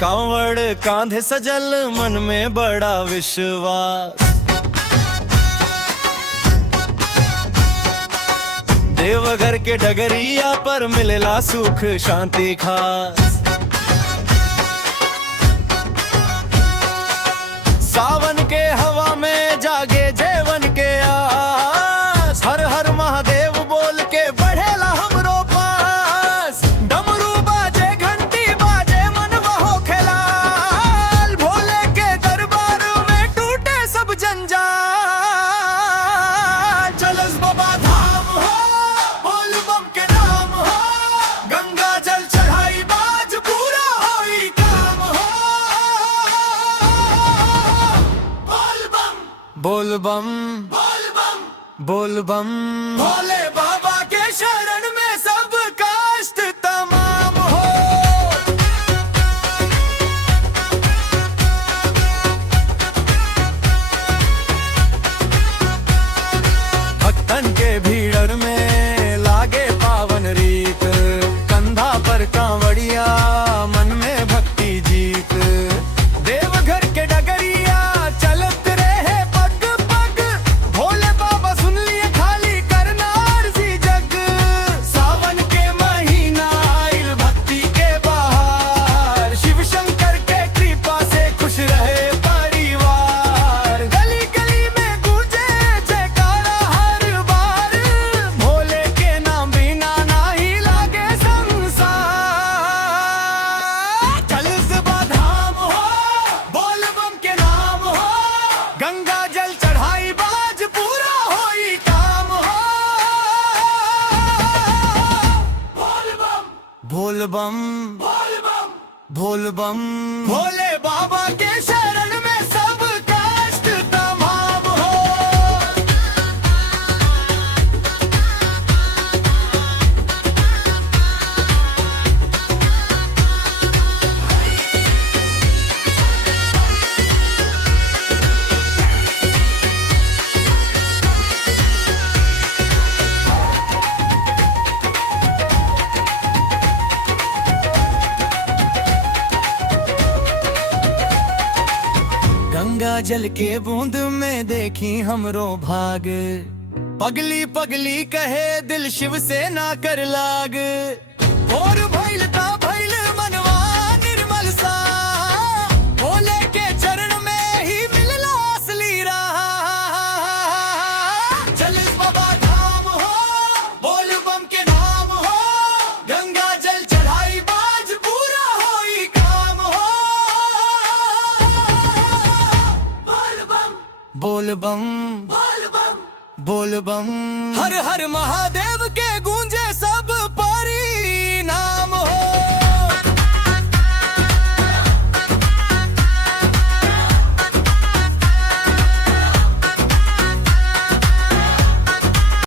कांवड़ कांधे सजल मन में बड़ा विश्वास। देवघर के डगरिया पर मिलेला सुख शांति खास। सावन के हवा में जागे जीवन के आस। हर हर महादेव बोल के बढ़ेला हमरो पास। डमरू बाजे घंटी बाजे मन बहो खेलाल। भोले के दरबार में टूटे सब जंजाल। चलस बाबा धाम हो, बोल बम के नाम हो। गंगा जल चढ़ाई बाज पूरा होई काम हो। बोल बम बोल बम बोल बम। भोले बाबा के शरण में सब कष्ट तमाम हो। भक्तन के भीड़ में लागे पावन रीत। कंधा पर कांवड़िया मन में भक्ति जीत। देवघर के डगरिया चलत रहे पग पग। भोले बाबा सुन लिए खाली करना अर्जी जग। सावन के महीना आइल भक्ति के बहार। शिव शंकर के कृपा से खुश रहे परिवार। गली गली में गूंजे जयकारा हर बार। भोले के नाम बिना नाही लागे संसार। चल जुबा धाम हो, बोल बम के नाम हो। गंगा जल चढ़ाई बाज पूरा होई काम हो। बोल बम बोल बम बोल बम। भोले बाबा के शरण में सब कष्ट तमाम हो। गंगा जल के बूंद में देखी हमरो भाग। पगली पगली कहे दिल शिव से ना कर लाग। और भइल ता भइल मनवा निर्मल सा। भोले के चरण में ही मिलला असली राह। चल बाबा धाम हो, बोल बम के नाम हो। गंगा जल चढ़ाई बाज पूरा होई काम हो। बोल बम बोल बम हर हर महादेव के गूंजे